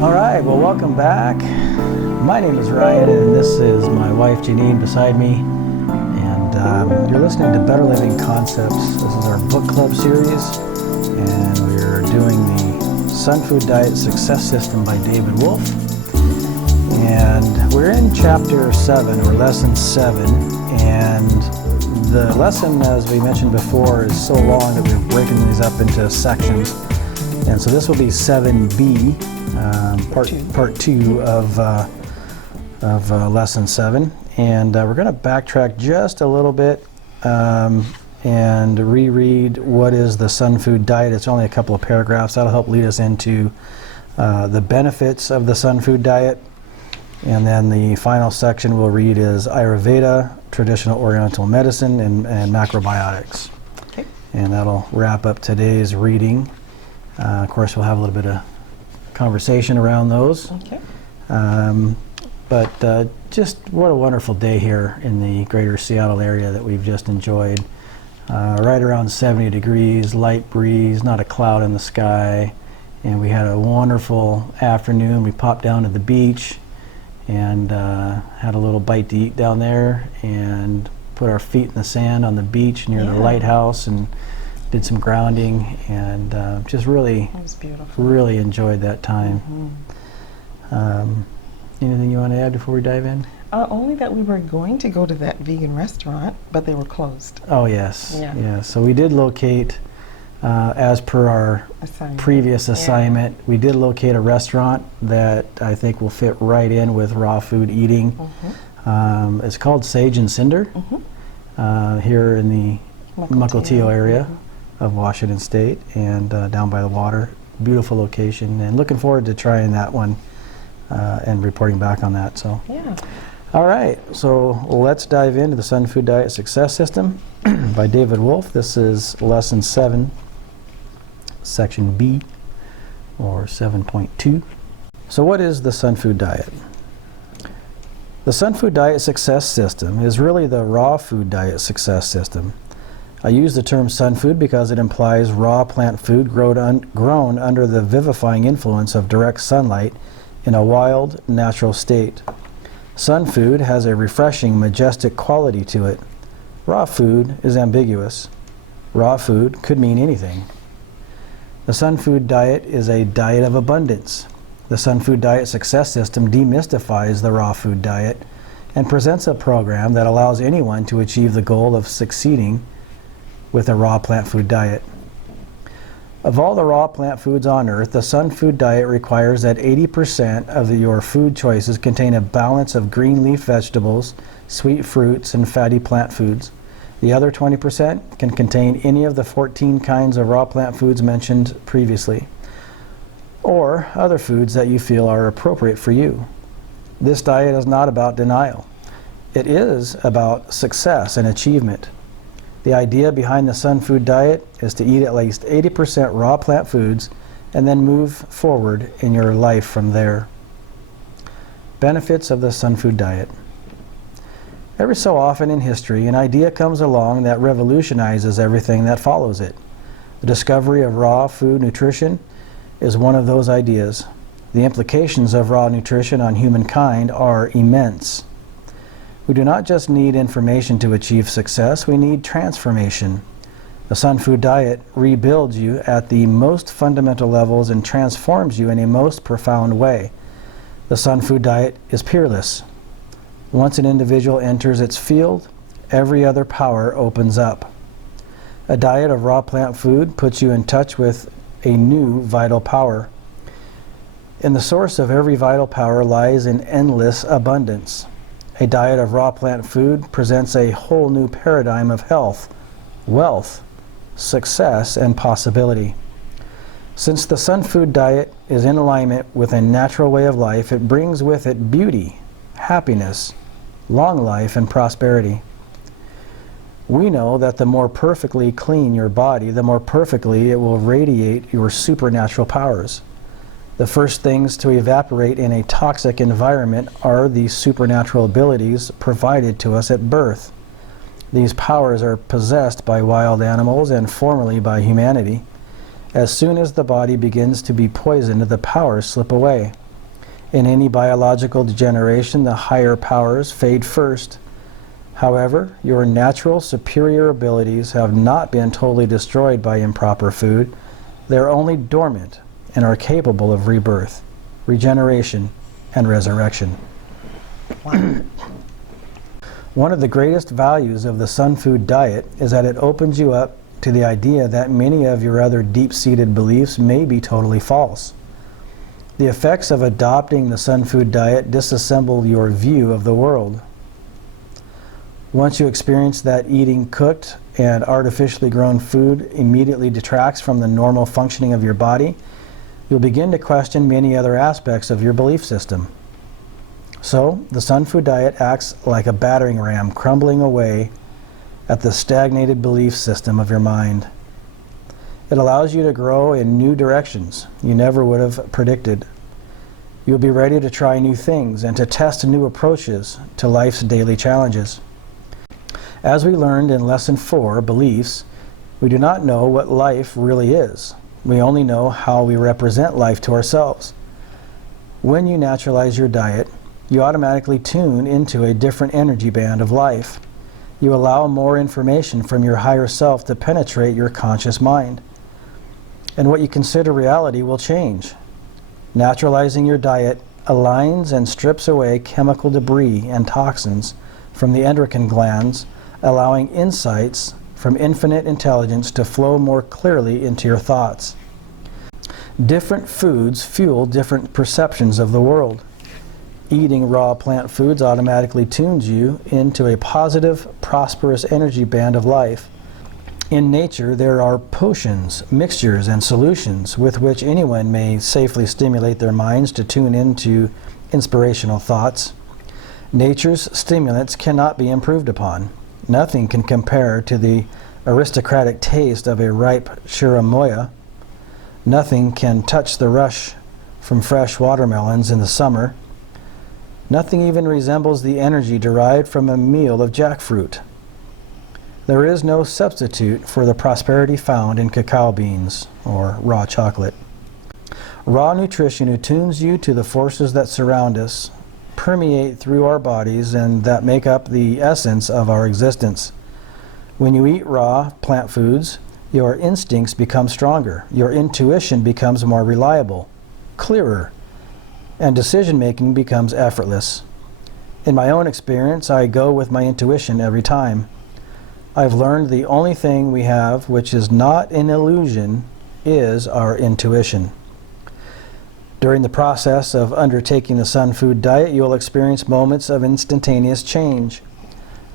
All right, well, welcome back. My name is Ryan, and this is my wife Janine beside me. And you're listening to Better Living Concepts. This is our book club series, and we're doing the Sunfood Diet Success System by David Wolfe. And we're in chapter 7, or lesson 7, and the lesson, as we mentioned before, is so long that we're breaking these up into sections. And so this will be 7B. Part two of lesson 7, and we're going to backtrack just a little bit and reread what is the Sunfood Diet. It's only a couple of paragraphs. That'll help lead us into the benefits of the Sunfood Diet, and then the final section we'll read is Ayurveda, traditional Oriental medicine, and macrobiotics. Okay. And that'll wrap up today's reading. Of course, we'll have a little bit of conversation around those. Okay. But just what a wonderful day here in the greater Seattle area that we've just enjoyed. Right around 70 degrees, light breeze, not a cloud in the sky. And we had a wonderful afternoon. We popped down to the beach and had a little bite to eat down there and put our feet in the sand on the beach near the lighthouse and did some grounding, and just really, it was beautiful. Really enjoyed that time. Mm-hmm. Anything you want to add before we dive in? Only that we were going to go to that vegan restaurant, but they were closed. Oh yes, yeah. So we did locate, as per our previous assignment, we did locate a restaurant that I think will fit right in with raw food eating. Mm-hmm. It's called Sage and Cinder, here in the Mukilteo area of Washington State, and down by the water. Beautiful location, and looking forward to trying that one and reporting back on that. So, all right, so let's dive into the Sunfood Diet Success System by David Wolfe. This is lesson 7, section B, or 7.2. So what is the Sunfood Diet? The Sunfood Diet Success System is really the raw food diet success system. I use the term sunfood because it implies raw plant food grown under the vivifying influence of direct sunlight in a wild, natural state. Sunfood has a refreshing, majestic quality to it. Raw food is ambiguous. Raw food could mean anything. The Sunfood Diet is a diet of abundance. The Sunfood Diet Success System demystifies the raw food diet and presents a program that allows anyone to achieve the goal of succeeding with a raw plant food diet. Of all the raw plant foods on earth, the Sunfood Diet requires that 80% of your food choices contain a balance of green leaf vegetables, sweet fruits, and fatty plant foods. The other 20% can contain any of the 14 kinds of raw plant foods mentioned previously, or other foods that you feel are appropriate for you. This diet is not about denial. It is about success and achievement. The idea behind the Sunfood Diet is to eat at least 80% raw plant foods and then move forward in your life from there. Benefits of the Sunfood Diet. Every so often in history, an idea comes along that revolutionizes everything that follows it. The discovery of raw food nutrition is one of those ideas. The implications of raw nutrition on humankind are immense. We do not just need information to achieve success, we need transformation. The Sunfood Diet rebuilds you at the most fundamental levels and transforms you in a most profound way. The Sunfood Diet is peerless. Once an individual enters its field, every other power opens up. A diet of raw plant food puts you in touch with a new vital power. In the source of every vital power lies an endless abundance. A diet of raw plant food presents a whole new paradigm of health, wealth, success, and possibility. Since the Sunfood Diet is in alignment with a natural way of life, it brings with it beauty, happiness, long life, and prosperity. We know that the more perfectly clean your body, the more perfectly it will radiate your supernatural powers. The first things to evaporate in a toxic environment are the supernatural abilities provided to us at birth. These powers are possessed by wild animals and formerly by humanity. As soon as the body begins to be poisoned, the powers slip away. In any biological degeneration, the higher powers fade first. However, your natural superior abilities have not been totally destroyed by improper food. They are only dormant and are capable of rebirth, regeneration, and resurrection. Wow. One of the greatest values of the Sunfood diet is that it opens you up to the idea that many of your other deep-seated beliefs may be totally false. The effects of adopting the Sunfood diet disassemble your view of the world. Once you experience that eating cooked and artificially grown food immediately detracts from the normal functioning of your body, you'll begin to question many other aspects of your belief system. So, the Sunfood diet acts like a battering ram crumbling away at the stagnated belief system of your mind. It allows you to grow in new directions you never would have predicted. You'll be ready to try new things and to test new approaches to life's daily challenges. As we learned in Lesson 4, Beliefs, we do not know what life really is. We only know how we represent life to ourselves. When you naturalize your diet, you automatically tune into a different energy band of life. You allow more information from your higher self to penetrate your conscious mind. And what you consider reality will change. Naturalizing your diet aligns and strips away chemical debris and toxins from the endocrine glands, allowing insights from infinite intelligence to flow more clearly into your thoughts. Different foods fuel different perceptions of the world. Eating raw plant foods automatically tunes you into a positive, prosperous energy band of life. In nature, there are potions, mixtures, and solutions with which anyone may safely stimulate their minds to tune into inspirational thoughts. Nature's stimulants cannot be improved upon. Nothing can compare to the aristocratic taste of a ripe chirimoya. Nothing can touch the rush from fresh watermelons in the summer. Nothing even resembles the energy derived from a meal of jackfruit. There is no substitute for the prosperity found in cacao beans or raw chocolate. Raw nutrition attunes you to the forces that surround us, permeate through our bodies, and that make up the essence of our existence. When you eat raw plant foods, your instincts become stronger, your intuition becomes more reliable, clearer, and decision-making becomes effortless. In my own experience, I go with my intuition every time. I've learned the only thing we have which is not an illusion is our intuition. During the process of undertaking the Sunfood diet, you'll experience moments of instantaneous change.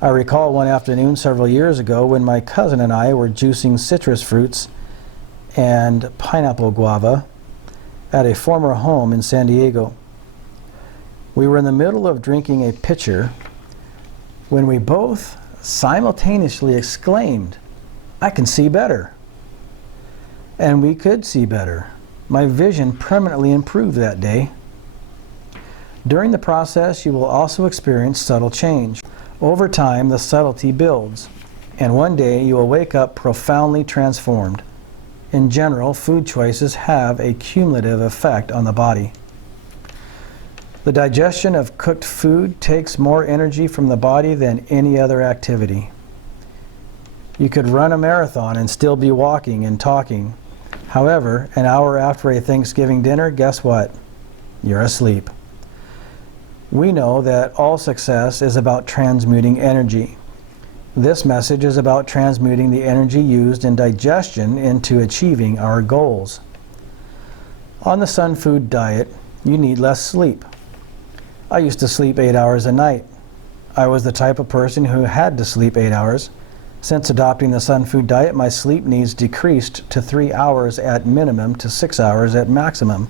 I recall one afternoon several years ago when my cousin and I were juicing citrus fruits and pineapple guava at a former home in San Diego. We were in the middle of drinking a pitcher when we both simultaneously exclaimed, "I can see better." And we could see better. My vision permanently improved that day. During the process, you will also experience subtle change. Over time, the subtlety builds, and one day you will wake up profoundly transformed. In general, food choices have a cumulative effect on the body. The digestion of cooked food takes more energy from the body than any other activity. You could run a marathon and still be walking and talking. However, an hour after a Thanksgiving dinner, guess what? You're asleep. We know that all success is about transmuting energy. This message is about transmuting the energy used in digestion into achieving our goals. On the Sunfood diet, you need less sleep. I used to sleep 8 hours a night. I was the type of person who had to sleep 8 hours. Since adopting the Sunfood diet, my sleep needs decreased to 3 hours at minimum to 6 hours at maximum.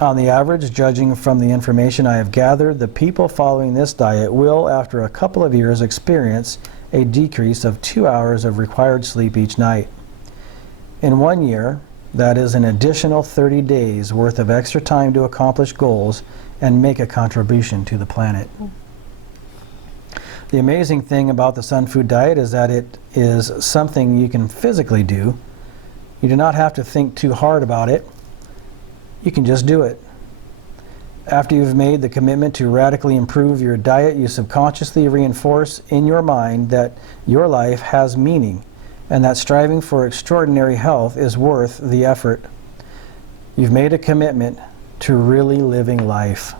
On the average, judging from the information I have gathered, the people following this diet will, after a couple of years, experience a decrease of 2 hours of required sleep each night. In 1 year, that is an additional 30 days worth of extra time to accomplish goals and make a contribution to the planet. The amazing thing about the Sunfood diet is that it is something you can physically do. You do not have to think too hard about it. You can just do it. After you've made the commitment to radically improve your diet, you subconsciously reinforce in your mind that your life has meaning and that striving for extraordinary health is worth the effort. You've made a commitment to really living life.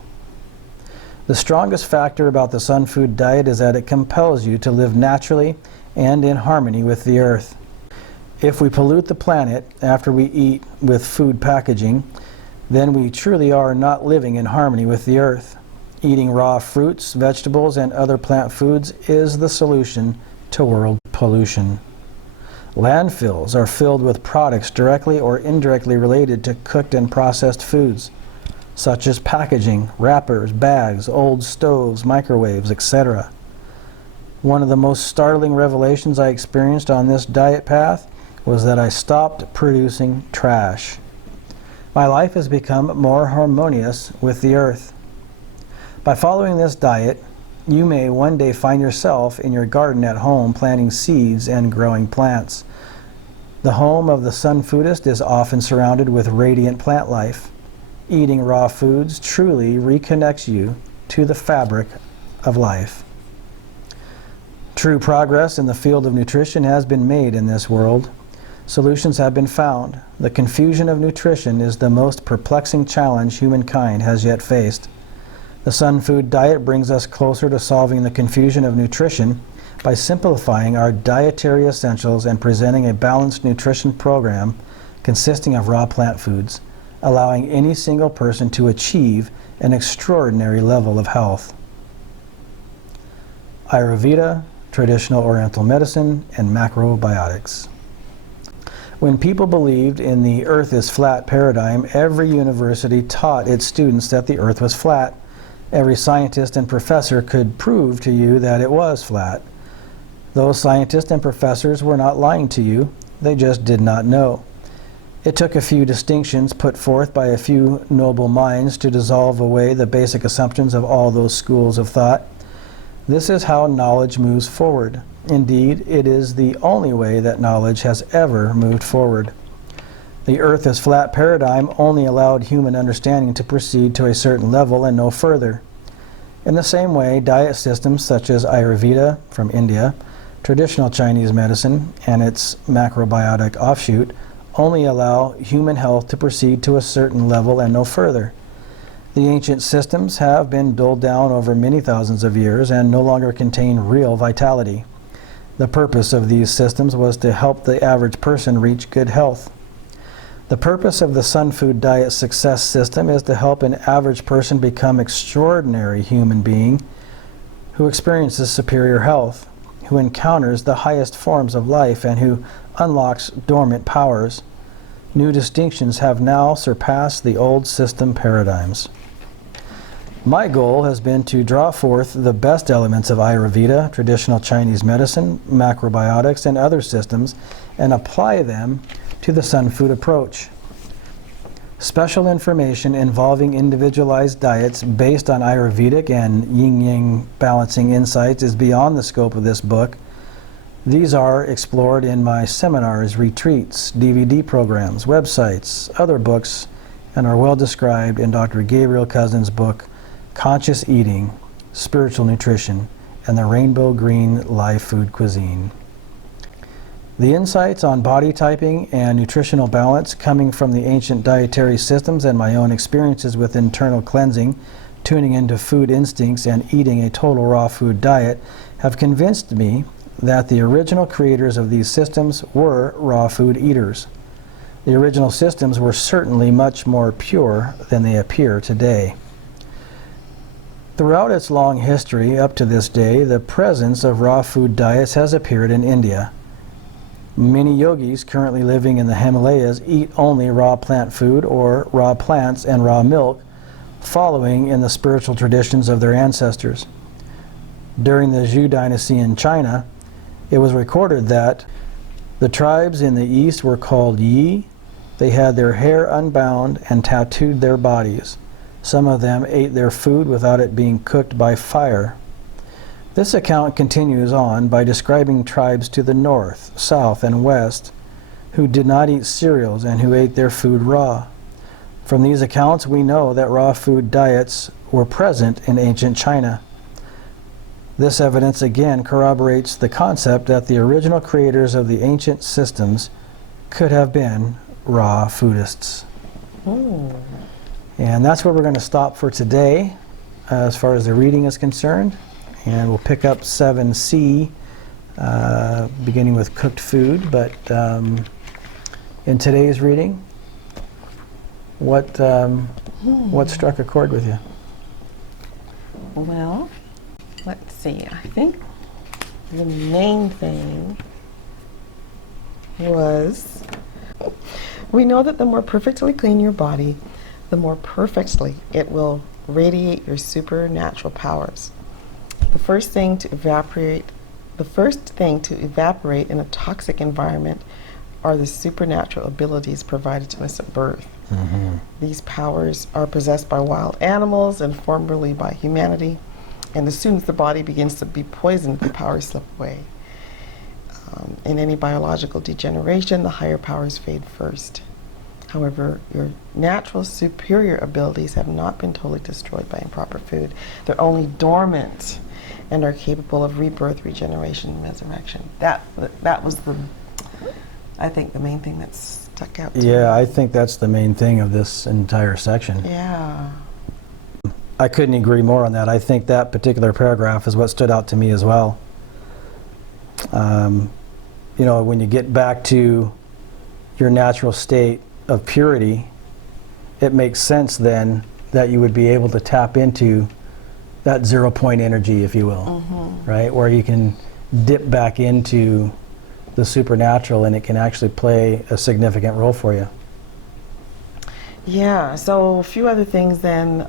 The strongest factor about the Sunfood diet is that it compels you to live naturally and in harmony with the earth. If we pollute the planet after we eat with food packaging, then we truly are not living in harmony with the earth. Eating raw fruits, vegetables, and other plant foods is the solution to world pollution. Landfills are filled with products directly or indirectly related to cooked and processed foods, such as packaging, wrappers, bags, old stoves, microwaves, etc. One of the most startling revelations I experienced on this diet path was that I stopped producing trash. My life has become more harmonious with the earth. By following this diet, you may one day find yourself in your garden at home planting seeds and growing plants. The home of the Sunfoodist is often surrounded with radiant plant life. Eating raw foods truly reconnects you to the fabric of life. True progress in the field of nutrition has been made in this world. Solutions have been found. The confusion of nutrition is the most perplexing challenge humankind has yet faced. The Sunfood diet brings us closer to solving the confusion of nutrition by simplifying our dietary essentials and presenting a balanced nutrition program consisting of raw plant foods, allowing any single person to achieve an extraordinary level of health. Ayurveda, traditional Oriental medicine, and macrobiotics. When people believed in the earth is flat paradigm, every university taught its students that the earth was flat. Every scientist and professor could prove to you that it was flat. Those scientists and professors were not lying to you, they just did not know. It took a few distinctions put forth by a few noble minds to dissolve away the basic assumptions of all those schools of thought. This is how knowledge moves forward. Indeed, it is the only way that knowledge has ever moved forward. The earth is flat paradigm only allowed human understanding to proceed to a certain level and no further. In the same way, diet systems such as Ayurveda from India, traditional Chinese medicine, and its macrobiotic offshoot only allow human health to proceed to a certain level and no further. The ancient systems have been dulled down over many thousands of years and no longer contain real vitality. The purpose of these systems was to help the average person reach good health. The purpose of the Sunfood diet success system is to help an average person become extraordinary human being who experiences superior health, who encounters the highest forms of life, and who unlocks dormant powers. New distinctions have now surpassed the old system paradigms. My goal has been to draw forth the best elements of Ayurveda, traditional Chinese medicine, macrobiotics, and other systems, and apply them to the Sunfood approach. Special information involving individualized diets based on Ayurvedic and yin-yang balancing insights is beyond the scope of this book. These are explored in my seminars, retreats, DVD programs, websites, other books, and are well described in Dr. Gabriel Cousin's book, Conscious Eating, Spiritual Nutrition, and the Rainbow Green Live Food Cuisine. The insights on body typing and nutritional balance coming from the ancient dietary systems and my own experiences with internal cleansing, tuning into food instincts, and eating a total raw food diet have convinced me that the original creators of these systems were raw food eaters. The original systems were certainly much more pure than they appear today. Throughout its long history up to this day, the presence of raw food diets has appeared in India. Many yogis currently living in the Himalayas eat only raw plant food or raw plants and raw milk, following in the spiritual traditions of their ancestors. During the Zhou dynasty in China, it was recorded that the tribes in the east were called Yi. They had their hair unbound and tattooed their bodies. Some of them ate their food without it being cooked by fire. This account continues on by describing tribes to the north, south, and west who did not eat cereals and who ate their food raw. From these accounts, we know that raw food diets were present in ancient China. This evidence again corroborates the concept that the original creators of the ancient systems could have been raw foodists. Ooh. And that's where we're going to stop for today as far as the reading is concerned. And we'll pick up 7C, beginning with cooked food. But in today's reading, what struck a chord with you? Well, let's see. I think the main thing was, we know that the more perfectly clean your body, the more perfectly it will radiate your supernatural powers. The first thing to evaporate in a toxic environment are the supernatural abilities provided to us at birth. Mm-hmm. These powers are possessed by wild animals and formerly by humanity, and as soon as the body begins to be poisoned, the powers slip away. In any biological degeneration, the higher powers fade first. However, your natural superior abilities have not been totally destroyed by improper food. They're only dormant and are capable of rebirth, regeneration, and resurrection. That was I think the main thing that stuck out to me. Yeah, I think that's the main thing of this entire section. Yeah. I couldn't agree more on that. I think that particular paragraph is what stood out to me as well. You know, when you get back to your natural state of purity, it makes sense then that you would be able to tap into that 0 point energy, if you will, right? Where you can dip back into the supernatural and it can actually play a significant role for you. Yeah, so a few other things then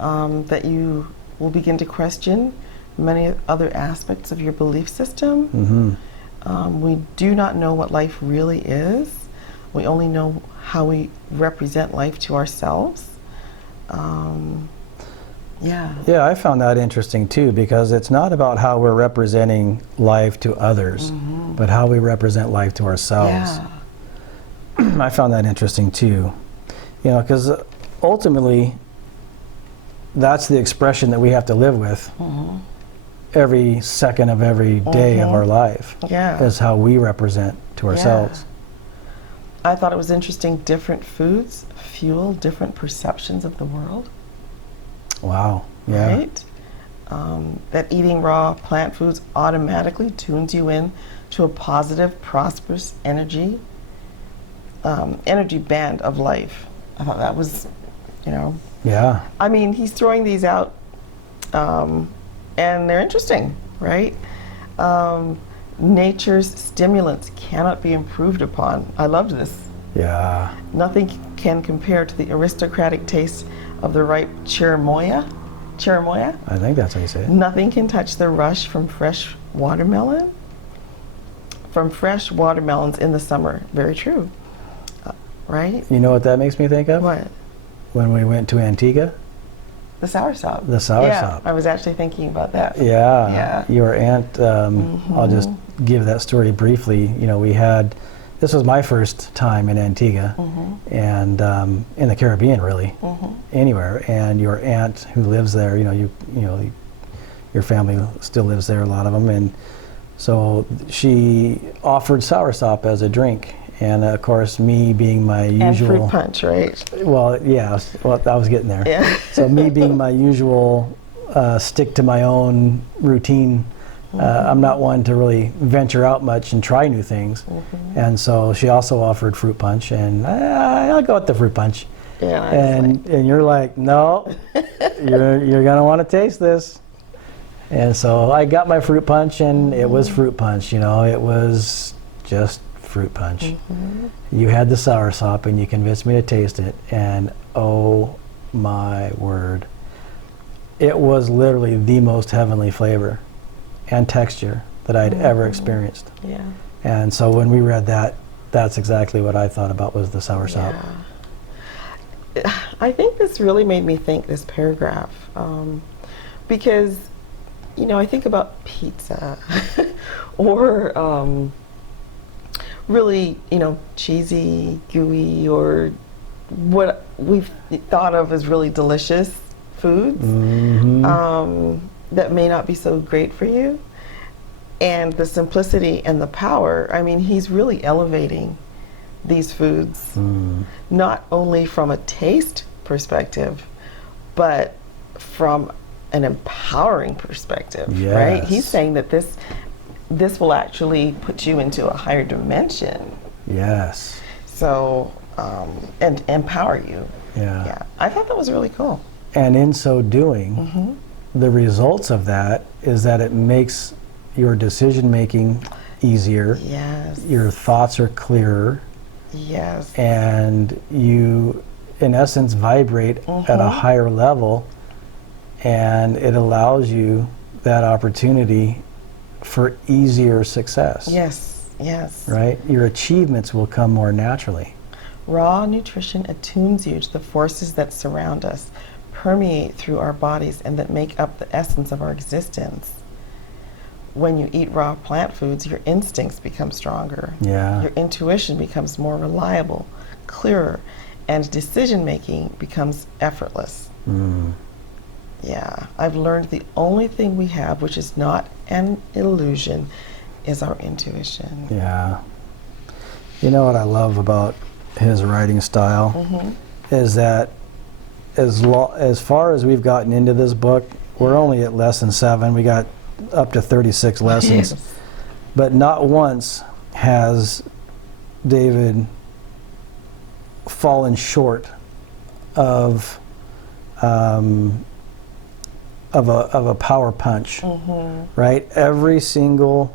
that you will begin to question many other aspects of your belief system. Mm-hmm. We do not know what life really is. We only know how we represent life to ourselves. Yeah, I found that interesting too, because it's not about how we're representing life to others, but how we represent life to ourselves. Yeah. I found that interesting too. You know, because ultimately, that's the expression that we have to live with every second of every day of our life. Yeah. Is how we represent to ourselves. I thought it was interesting, different foods fuel different perceptions of the world. Wow. Yeah. Right? That eating raw plant foods automatically tunes you in to a positive, prosperous energy band of life. I thought that was, you know. Yeah. I mean, he's throwing these out, and they're interesting, right? Nature's stimulants cannot be improved upon. I loved this. Yeah. Nothing can compare to the aristocratic taste of the ripe cherimoya. I think that's how you say it. Nothing can touch the rush from fresh watermelon. From fresh watermelons in the summer. Very true. Right? You know what that makes me think of? What? When we went to Antigua? The soursop. The soursop. Yeah, I was actually thinking about that. Yeah. Yeah. Your aunt, I'll just give that story briefly. You know, this was my first time in Antigua, and in the Caribbean, really, anywhere. And your aunt, who lives there, your family still lives there, a lot of them, and so she offered soursop as a drink. And of course, me being my usual... And fruit punch, right? Well, yeah, I was getting there. Yeah. So me being my usual stick to my own routine, I'm not one to really venture out much and try new things. And so she also offered fruit punch, and I'll go with the fruit punch. Yeah. And you're like, no, you're gonna want to taste this. And so I got my fruit punch, and it was fruit punch. You know, it was just fruit punch. You had the soursop, and you convinced me to taste it, and oh my word, it was literally the most heavenly flavor and texture that I'd ever experienced. Yeah. And so when we read that, that's exactly what I thought about was the soursop. Yeah. I think this really made me think, this paragraph, because, you know, I think about pizza or really, you know, cheesy, gooey, or what we've thought of as really delicious foods that may not be so great for you. And the simplicity and the power, I mean, he's really elevating these foods, not only from a taste perspective, but from an empowering perspective, right? He's saying that this will actually put you into a higher dimension. Yes. So, and empower you. Yeah. I thought that was really cool. And in so doing, the results of that is that it makes your decision making easier. Yes. Your thoughts are clearer. Yes. And you, in essence, vibrate at a higher level, and it allows you that opportunity for easier success. Yes, yes. Right? Your achievements will come more naturally. Raw nutrition attunes you to the forces that surround us, permeate through our bodies, and that make up the essence of our existence. When you eat raw plant foods, your instincts become stronger. Yeah. Your intuition becomes more reliable, clearer, and decision-making becomes effortless. Yeah. I've learned the only thing we have, which is not an illusion, is our intuition. Yeah. You know what I love about his writing style is that as far as we've gotten into this book, we're only at lesson 7. We got up to 36 lessons. Yes. But not once has David fallen short of a power punch, right? Every single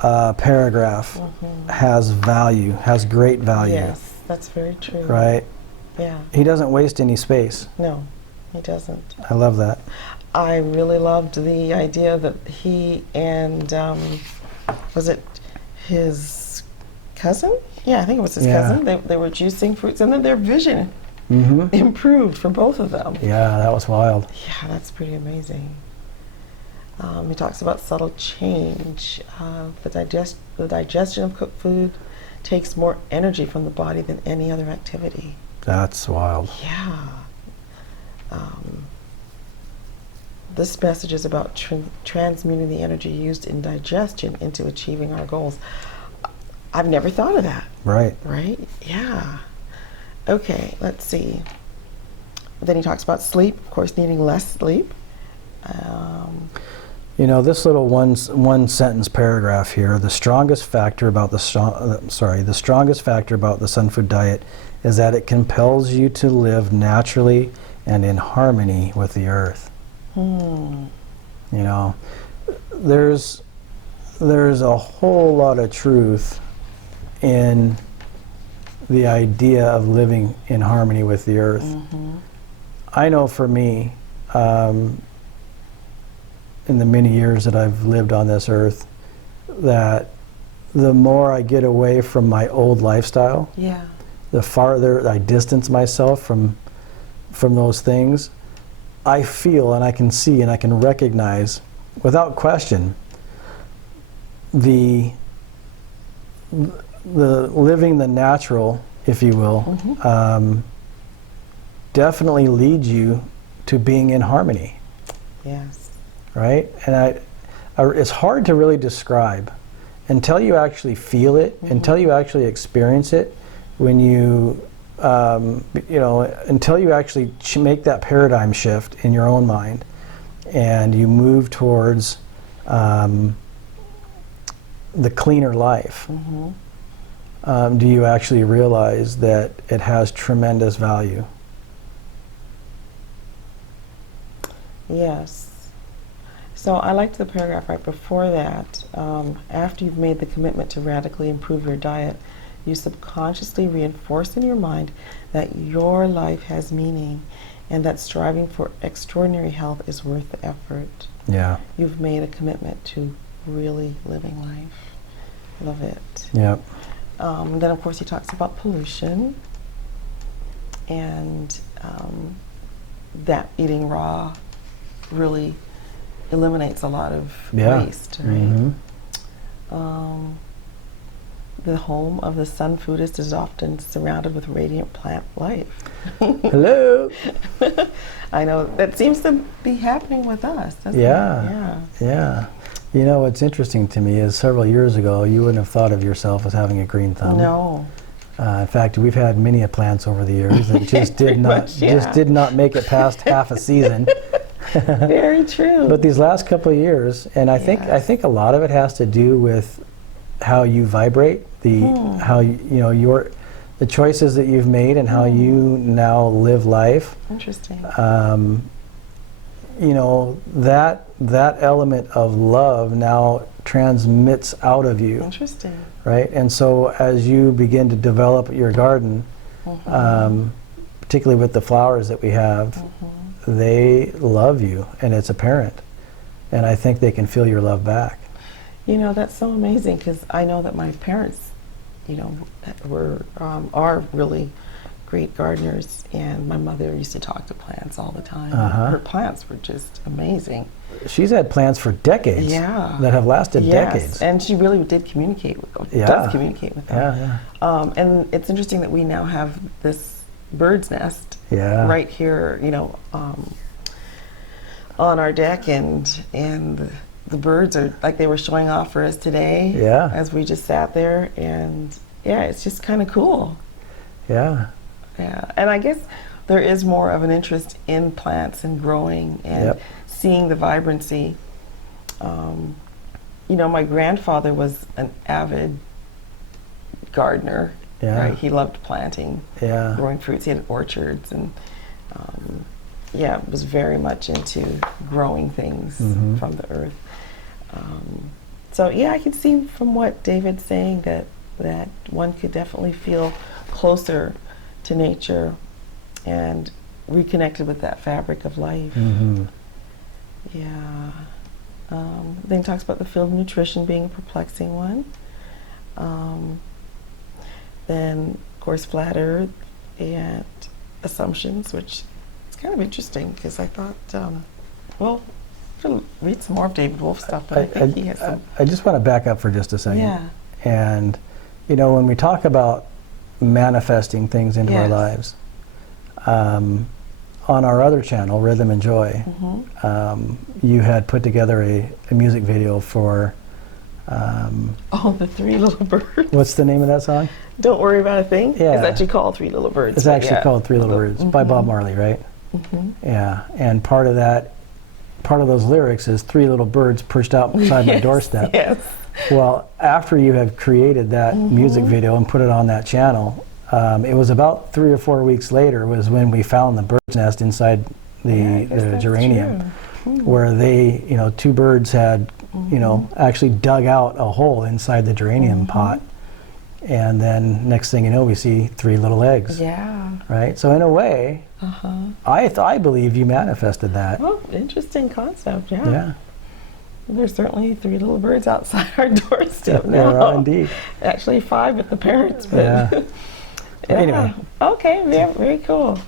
paragraph has value, has great value. Yes, that's very true. Right? Yeah. He doesn't waste any space. No, he doesn't. I love that. I really loved the idea that he and, was it his cousin? Yeah, I think it was his cousin. They were juicing fruits, and then their vision improved for both of them. Yeah, that was wild. Yeah, that's pretty amazing. He talks about subtle change. The digestion of cooked food takes more energy from the body than any other activity. That's wild. Yeah. This message is about transmuting the energy used in digestion into achieving our goals. I've never thought of that. Right. Right? Yeah. Okay, let's see. Then he talks about sleep, of course, needing less sleep. You know, this little one sentence paragraph here, the strongest factor about the strongest factor about the Sunfood diet is that it compels you to live naturally and in harmony with the earth. You know, there's a whole lot of truth in the idea of living in harmony with the earth. I know for me, in the many years that I've lived on this earth, that the more I get away from my old lifestyle, the farther I distance myself from those things, I feel and I can see and I can recognize, without question, the living the natural, if you will, definitely leads you to being in harmony. Yes. Right? And it's hard to really describe until you actually feel it, until you actually experience it, when you, you know, until you actually make that paradigm shift in your own mind and you move towards the cleaner life. Do you actually realize that it has tremendous value? Yes. So I liked the paragraph right before that. After you've made the commitment to radically improve your diet, you subconsciously reinforce in your mind that your life has meaning and that striving for extraordinary health is worth the effort. Yeah. You've made a commitment to really living life. Love it. Yep. Then, of course, he talks about pollution and that eating raw really eliminates a lot of waste, right? the home of the sun foodist is often surrounded with radiant plant life. Hello. I know that seems to be happening with us, doesn't it? Yeah. You know, what's interesting to me is several years ago, you wouldn't have thought of yourself as having a green thumb. No. In fact, we've had many plants over the years that just did not make it past half a season. Very true. But these last couple of years, and I think a lot of it has to do with how you vibrate, how the choices that you've made and how you now live life. Interesting. You know, that element of love now transmits out of you. Interesting. Right? And so as you begin to develop your garden, particularly with the flowers that we have, they love you, and it's apparent. And I think they can feel your love back. You know, that's so amazing, because I know that my parents, you know, are really great gardeners, and my mother used to talk to plants all the time. Her plants were just amazing. She's had plants for decades that have lasted decades. And she really did communicate with them, does communicate with them. And it's interesting that we now have this bird's nest right here, you know, on our deck, and the birds are like they were showing off for us today as we just sat there, and it's just kind of cool. And I guess there is more of an interest in plants and growing and seeing the vibrancy. You know, my grandfather was an avid gardener. Right? He loved planting, growing fruits. He had orchards, and was very much into growing things from the earth. So I can see from what David's saying that one could definitely feel closer to nature and reconnected with that fabric of life. Then he talks about the field of nutrition being a perplexing one. Then, of course, flat earth and assumptions, which is kind of interesting, because I thought, well, I'll read some more of David Wolf's stuff, but I think he has some. I just want to back up for just a second. And, you know, when we talk about manifesting things into our lives, on our other channel, Rhythm and Joy, you had put together a music video for the Three Little Birds. What's the name of that song? Don't Worry About a Thing. It's actually called Three Little Birds. It's actually called Three Little Birds by Bob Marley, right? Yeah, and part of those lyrics is three little birds perched out beside my doorstep. Well, after you have created that music video and put it on that channel, it was about 3 or 4 weeks later was when we found the bird's nest inside the geranium, where they, you know, two birds had, you know, actually dug out a hole inside the geranium pot. And then next thing you know, we see 3 little eggs. Right? So in a way, I believe you manifested that. Oh, interesting concept, There's certainly 3 little birds outside our doorstep now. There are indeed. Actually 5 at the parents, but anyway. Okay, very, very cool.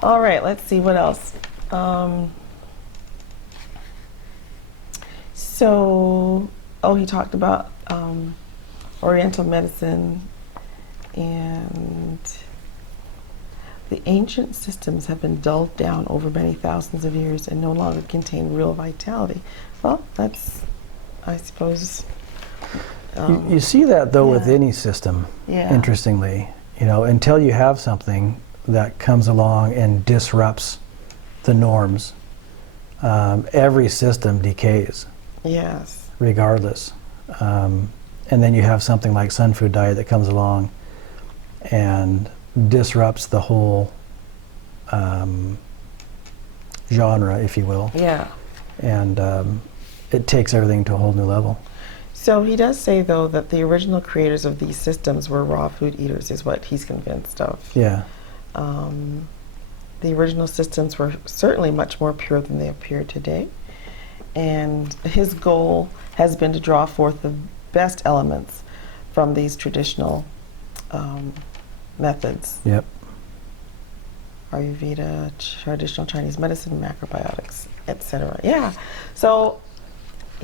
All right, let's see what else. He talked about Oriental Medicine, and the ancient systems have been dulled down over many thousands of years and no longer contain real vitality. Well, that's, I suppose. You see that though with any system, interestingly, you know, until you have something that comes along and disrupts the norms, every system decays. Regardless. And then you have something like Sunfood diet that comes along and disrupts the whole genre, if you will. And it takes everything to a whole new level. So he does say, though, that the original creators of these systems were raw food eaters, is what he's convinced of. The original systems were certainly much more pure than they appear today. And his goal has been to draw forth the best elements from these traditional methods. Ayurveda, traditional Chinese medicine, macrobiotics, etc. So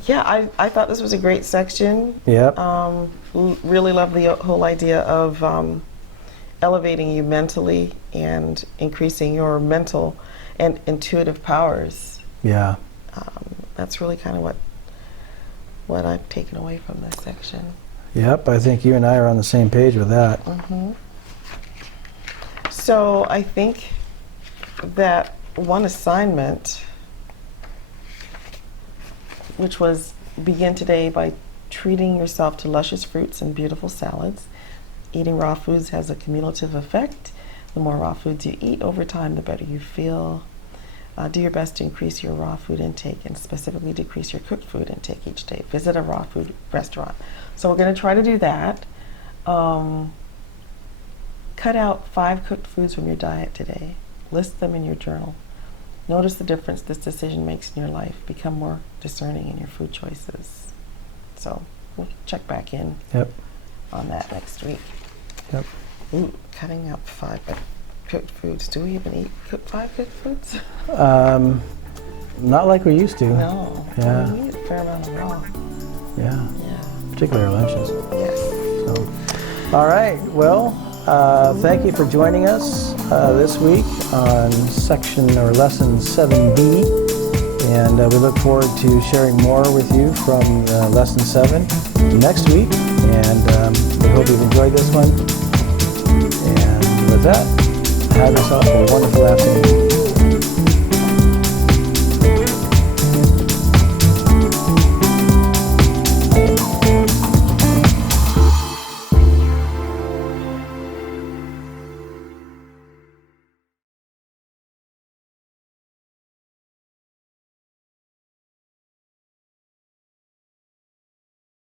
Yeah, I thought this was a great section. Yep. Really love the whole idea of elevating you mentally and increasing your mental and intuitive powers. Yeah. That's really kind of what I've taken away from this section. Yep, I think you and I are on the same page with that. Mm-hmm. So I think that one assignment, which was begin today by treating yourself to luscious fruits and beautiful salads. Eating raw foods has a cumulative effect. The more raw foods you eat over time, the better you feel. Do your best to increase your raw food intake and specifically decrease your cooked food intake each day. Visit a raw food restaurant. So we're going to try to do that. Cut out 5 cooked foods from your diet today. List them in your journal. Notice the difference this decision makes in your life. Become more discerning in your food choices. So we'll check back in on that next week. Yep. Ooh, cutting out 5 cooked foods. Do we even eat 5 cooked foods? Not like we used to. No. Yeah. We eat a fair amount of raw. Yeah. Yeah. Particularly our lunches. Yes. So, all right. Well, thank you for joining us this week on section or lesson 7B, and we look forward to sharing more with you from lesson 7 next week. And we hope you've enjoyed this one. And with that, have yourself a wonderful afternoon.